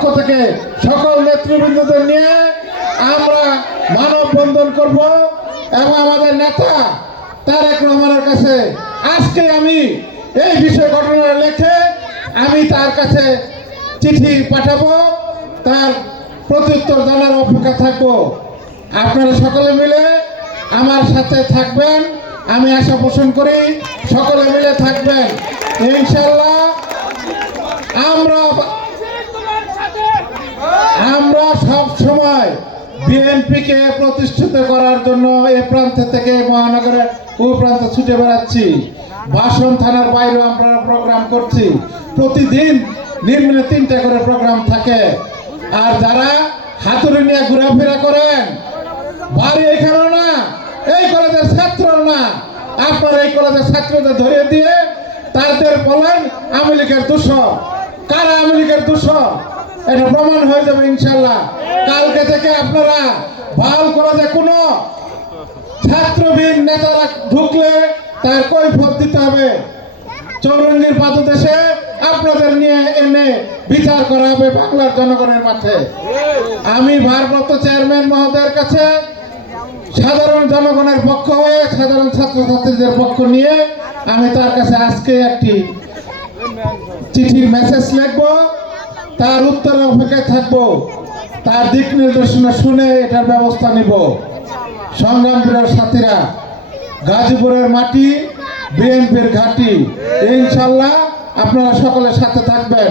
পক্ষ থেকে সকল নেতৃবৃন্দদের নিয়ে আমরা মানববন্ধন করব এবং আমাদের নেতা তারেক রহমানের কাছে আজকে আমি এই বিষয় ঘটনা লেখে আমি তার কাছে চিঠি পাঠাবো, তার প্রত্যুত্তর জানার অপেক্ষা থাকব। আপনারা সকলে মিলে আমার সাথে থাকবেন, আমি আশা পোষণ করি সকলে মিলে থাকবেন। ইনশাল্লাহ আমরা আমরা সব সময় বিএনপিকে প্রতিষ্ঠিত করার জন্য এ প্রান্ত থেকে মহানগরের ওই প্রান্তে ছুটে বেড়াচ্ছি। বাসন থানার বাইরেও আমরা প্রোগ্রাম করছি। প্রতিদিন নিম্নে তিনটা করে প্রোগ্রাম থাকে। আর যারা হাতুড়ি নিয়ে ঘোরাফেরা করেন, বাড়ি এখানেও না, এই কলেজের ছাত্র না। আপনার এই কলেজের ছাত্রদের ধরিয়ে দিয়ে তাদের বলেন লীগের দূষণ কারা লীগের দূষণ এটা প্রমাণ হয়ে যাবে ইনশাল্লাহ কালকে থেকে আপনারা ভালো কলেজে কোনো ছাত্রবীর নেতারা ঢুকলে তার কৈফত দিতে হবে। চৌরঙ্গীর পাদদেশে আপনাদের নিয়ে এনে বিচার করা হবে বাংলার জনগণের মাঠে। আমি ভারপ্রাপ্ত চেয়ারম্যান মহোদয়ের কাছে সাধারণ জনগণের পক্ষ হয়ে, সাধারণ ছাত্রছাত্রীদের পক্ষ নিয়ে আমি তার কাছে আজকে একটি চিঠির মেসেজ লিখব। তার উত্তরের অপেক্ষায় থাকব। তার দিক নির্দেশনা শুনে এটার ব্যবস্থা নিব। সংগ্রামপুরের সাথীরা, গাজীপুরের মাটি, বিএনপির ঘাঁটি, ইনশাল্লাহ আপনারা সকলের সাথে থাকবেন।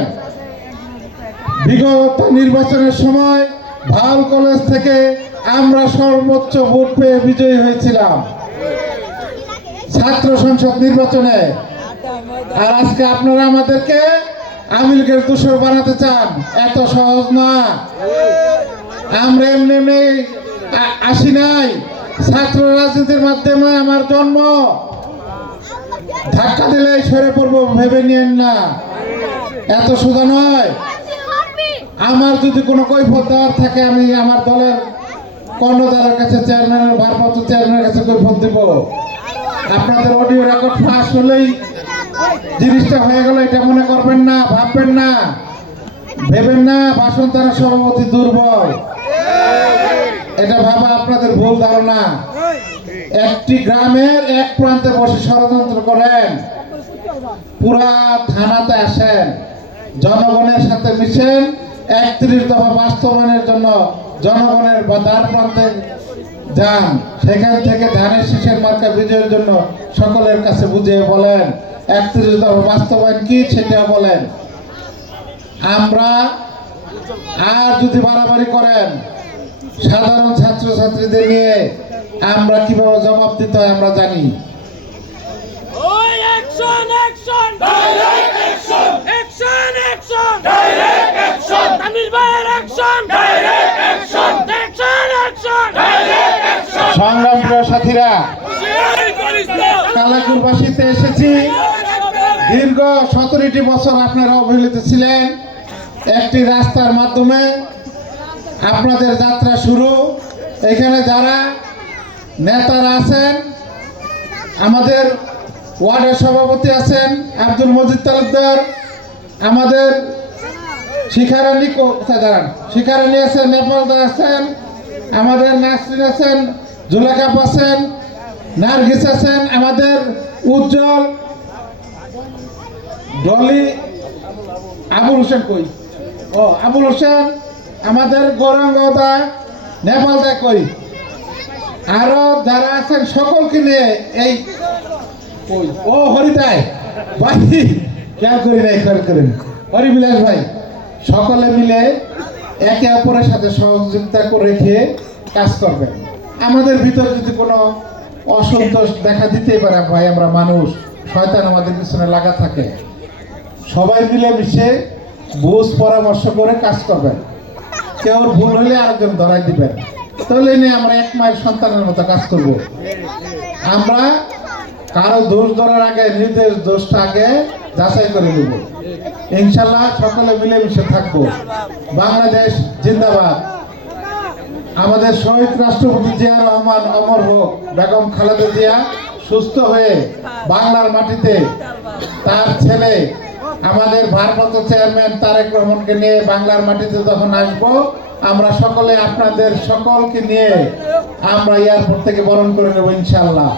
বিগত নির্বাচনের সময় ভালো কলেজ থেকে আমরা সর্বোচ্চ ভোট পেয়ে বিজয়ী হয়েছিলাম। ছাত্র সংসদ নির্বাচনে। আর আজকে আপনারা আমাদেরকে আওয়ামী লীগের দূষর বানাতে চান, এত সহজ না। আমরা এমনি এমনি আসি নাই। ছাত্র রাজনীতির মাধ্যমে আমার জন্ম। ধাক্কা দিলে সরে পড়ব, ভেবে নিয়েন না। এত সোজা নয়। আমার যদি কোনো কৈফত দেওয়ার থাকে, আমি আমার দলের কর্ণধারের কাছে, চেয়ারম্যানের ভারপ্রাপ্ত চেয়ারম্যানের কাছে কৈফত দিব। আপনাদের অডিও রেকর্ড ফাঁস হলেই জিনিসটা হয়ে গেল, এটা মনে করবেন না, ভাববেন না। ভেবেন না বাসন তারা সভাপতি দুর্বল। এটা ভাবা আপনাদের ভুল ধারণা। একটি গ্রামের এক প্রান্তে বসে ষড়যন্ত্র করেন। পুরা থানাতে আসেন। জনগণের সাথে মিশেন। একত্রিশ দফা বাস্তবায়নের জন্য জনগণের বা দ্বার প্রান্তে যান। সেখান থেকে ধানের শীষের মার্কা বিজয়ের জন্য সকলের কাছে বুঝিয়ে বলেন বাস্তবায়ন কি সেটা বলেন। আমরা আর যদি বাড়াবাড়ি করেন সাধারণ ছাত্র ছাত্রীদের আমরা কীভাবে জবাব দিতে আমরা জানি। সংগ্রাম প্রিয় কালাকুরবাসীতে এসেছি। দীর্ঘ সতেরোটি বছর আপনারা অবহেলিত ছিলেন। একটি রাস্তার মাধ্যমে আপনাদের যাত্রা শুরু। এখানে যারা নেতারা আছেন, আমাদের ওয়ার্ডের সভাপতি আছেন আব্দুল মজিদ তালুকদার, আমাদের শিখারানি কোথায় দাঁড়ান? শিখারানি আছেন নেপালদা আছেন, আমাদের নাসরিন আছেন জুলেখাপ আছেন, নার্গিস আছেন, আমাদের উজ্জ্বল ডলি আবুল হোসেন কই? ও, আবুল হোসেন আমাদের গৌরাঙ্গতা নেপাল নেপালদা কই? আরও যারা আছেন সকলকে নিয়ে এই কই? ও হরিতাই ভাই, খেয়াল করি নাই, খেয়াল করেন হরিবিলাস ভাই, সকলে মিলে একে অপরের সাথে সহযোগিতা করে রেখে কাজ করবেন। আমাদের ভিতর যদি কোনো অসন্তোষ দেখা দিতেই পারে, ভাই, আমরা মানুষ, শয়তান আমাদের পিছনে লাগা থাকে। সবাই মিলে মিশে বুঝ পরামর্শ করে কাজ করবেন। কেউ ভুল হলে আরেকজন ধরাই দিবেন। তাহলে নিয়ে আমরা এক মায়ের সন্তানের মতো কাজ করব। আমরা কারও দোষ ধরার আগে নিজের দোষটা আগে যাচাই করে নেব। ইনশাল্লাহ সকলে মিলেমিশে থাকব। বাংলাদেশ জিন্দাবাদ। আমাদের শহীদ রাষ্ট্রপতি জিয়া রহমান, অমর হোক, বেগম খালেদা জিয়া সুস্থ হয়ে বাংলার মাটিতে তার ছেলে আমাদের ভারপ্রাপ্ত চেয়ারম্যান তারেক রহমানকে নিয়ে বাংলার মাটিতে যখন আসব, আমরা সকলে আপনাদের সকলকে নিয়ে আমরা এয়ারপোর্ট থেকে বরণ করে নেব ইনশাল্লাহ